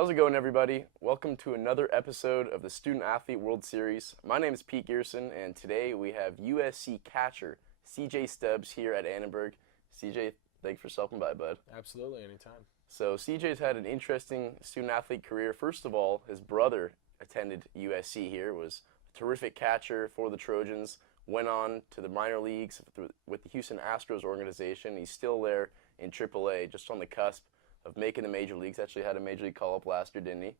How's it going, everybody? Welcome to another episode of the Student Athlete World Series. My name is Pete Ghersen, and today we have USC catcher CJ Stubbs here at Annenberg. CJ, thanks for stopping by, bud. Absolutely, anytime. So CJ's had an interesting student athlete career. First of all, his brother attended USC here, was a terrific catcher for the Trojans, went on to the minor leagues with the Houston Astros organization. He's still there in AAA, just on the cusp of making the major leagues. Actually had a major league call-up last year, didn't he?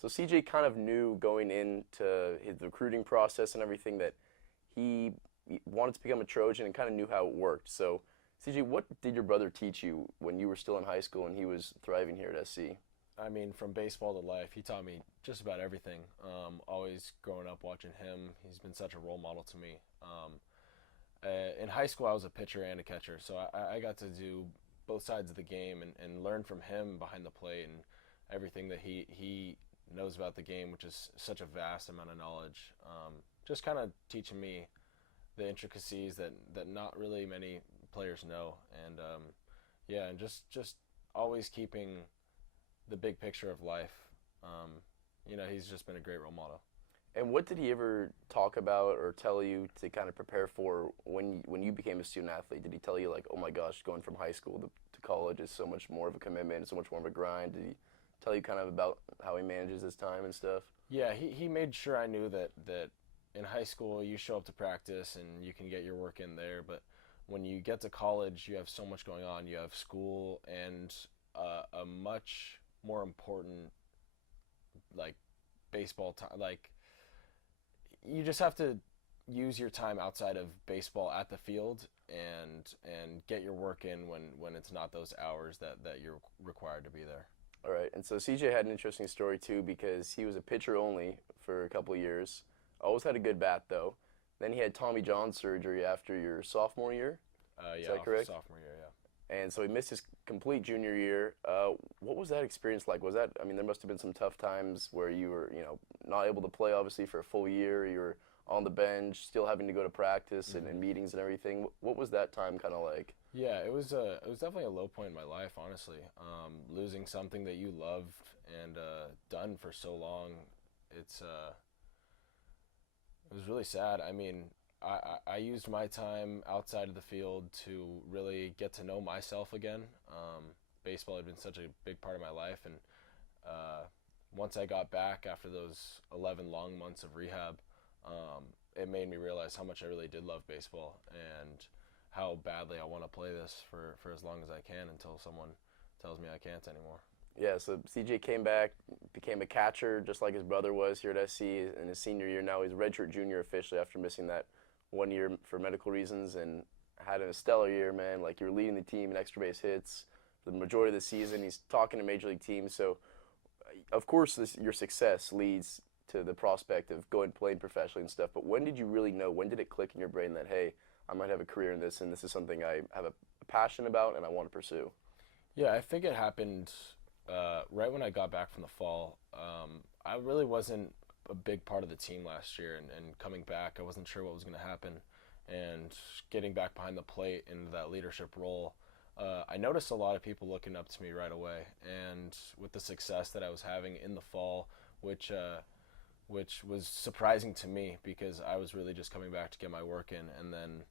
So CJ kind of knew going into his recruiting process and everything that he wanted to become a Trojan and kind of knew how it worked. So CJ, what did your brother teach you when you were still in high school and he was thriving here at SC? I mean, from baseball to life, he taught me just about everything. Always growing up watching him, he's been such a role model to me. In high school, I was a pitcher and a catcher, so I got to do both sides of the game and learn from him behind the plate and everything that he knows about the game, which is such a vast amount of knowledge. Just kind of teaching me the intricacies that not really many players know, and and just always keeping the big picture of life. He's just been a great role model. And what did he ever talk about or tell you to kind of prepare for when you became a student athlete? Did he tell you, like, oh my gosh, going from high school to college is so much more of a commitment, so much more of a grind? Did he tell you kind of about how he manages his time and stuff? Yeah, he made sure I knew that in high school you show up to practice and you can get your work in there, but when you get to college you have so much going on. You have school and a much more important, like, baseball time. Like, you just have to use your time outside of baseball at the field and get your work in when it's not those hours that you're required to be there. All right, and so CJ had an interesting story too because he was a pitcher only for a couple of years. Always had a good bat though. Then he had Tommy John surgery after your sophomore year. Is that correct? Sophomore year, yeah. And so he missed his complete junior year. What was that experience like? Was that, I mean, there must have been some tough times where you were, not able to play obviously for a full year. You were on the bench, still having to go to practice and meetings and everything. What was that time kind of like? Yeah, it was definitely a low point in my life, honestly. Losing something that you loved and done for so long, it was really sad. I mean, I used my time outside of the field to really get to know myself again. Baseball had been such a big part of my life, and once I got back after those 11 long months of rehab, it made me realize how much I really did love baseball and how badly I want to play this for as long as I can until someone tells me I can't anymore. Yeah, so CJ came back, became a catcher just like his brother was here at SC in his senior year. Now he's a redshirt junior officially after missing that 1 year for medical reasons, and had a stellar year, man. Like, you were leading the team in extra base hits for the majority of the season. He's talking to major league teams. So, of course, your success leads to the prospect of going playing professionally and stuff. But when did you really know? When did it click in your brain that, hey, I might have a career in this, and this is something I have a passion about and I want to pursue? Yeah, I think it happened right when I got back from the fall. I really wasn't a big part of the team last year, and coming back, I wasn't sure what was going to happen, and getting back behind the plate in that leadership role, I noticed a lot of people looking up to me right away, and with the success that I was having in the fall, which was surprising to me because I was really just coming back to get my work in, and then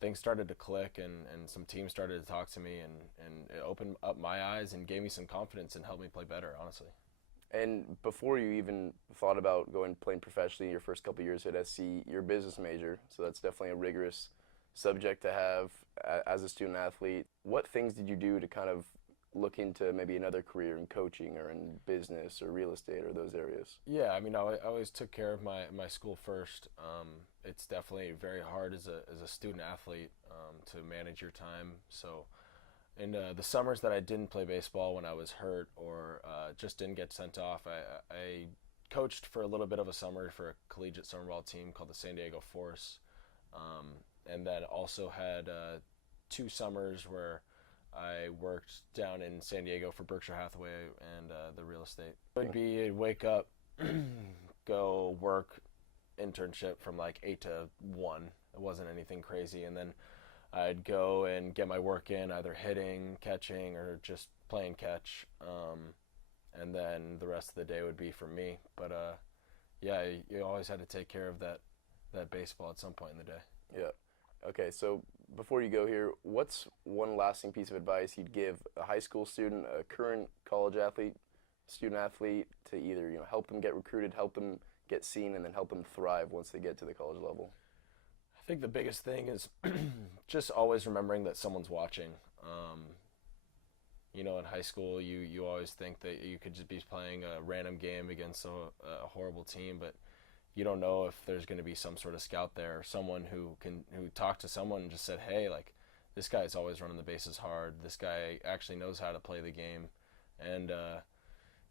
things started to click, and some teams started to talk to me, and it opened up my eyes and gave me some confidence and helped me play better, honestly. And before you even thought about playing professionally your first couple of years at SC, you're a business major, so that's definitely a rigorous subject to have as a student athlete. What things did you do to kind of look into maybe another career in coaching or in business or real estate or those areas? Yeah, I mean, I always took care of my school first. It's definitely very hard as a student athlete to manage your time. So in the summers that I didn't play baseball when I was hurt or just didn't get sent off, I coached for a little bit of a summer for a collegiate summer ball team called the San Diego Force, and then also had 2 summers where I worked down in San Diego for Berkshire Hathaway and the real estate. I'd wake up, go work, internship from like 8 to 1. It wasn't anything crazy, and then I'd go and get my work in, either hitting, catching, or just playing catch. and then the rest of the day would be for me. But yeah, you always had to take care of that baseball at some point in the day. Yeah. Okay, so before you go here, what's one lasting piece of advice you'd give a high school student, a current college athlete, student athlete, to either help them get recruited, help them get seen, and then help them thrive once they get to the college level? I think the biggest thing is just always remembering that someone's watching. In high school, you always think that you could just be playing a random game against a horrible team, but you don't know if there's going to be some sort of scout there or someone who talked to someone and just said, hey, like, this guy's always running the bases hard. This guy actually knows how to play the game. And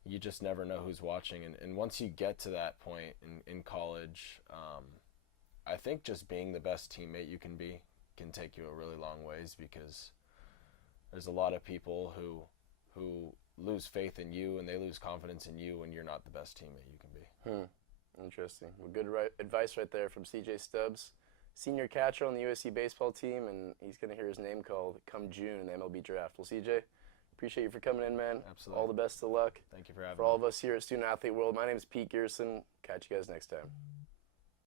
you just never know who's watching. And once you get to that point in college, I think just being the best teammate you can be can take you a really long ways, because there's a lot of people who lose faith in you and they lose confidence in you when you're not the best teammate you can be. Interesting. Well, good advice right there from CJ Stubbs, senior catcher on the USC baseball team, and he's going to hear his name called come June in the MLB draft. Well, CJ, appreciate you for coming in, man. Absolutely. All the best of luck. Thank you for having me. For all of us here at Student Athlete World, my name is Pete Ghersen. Catch you guys next time.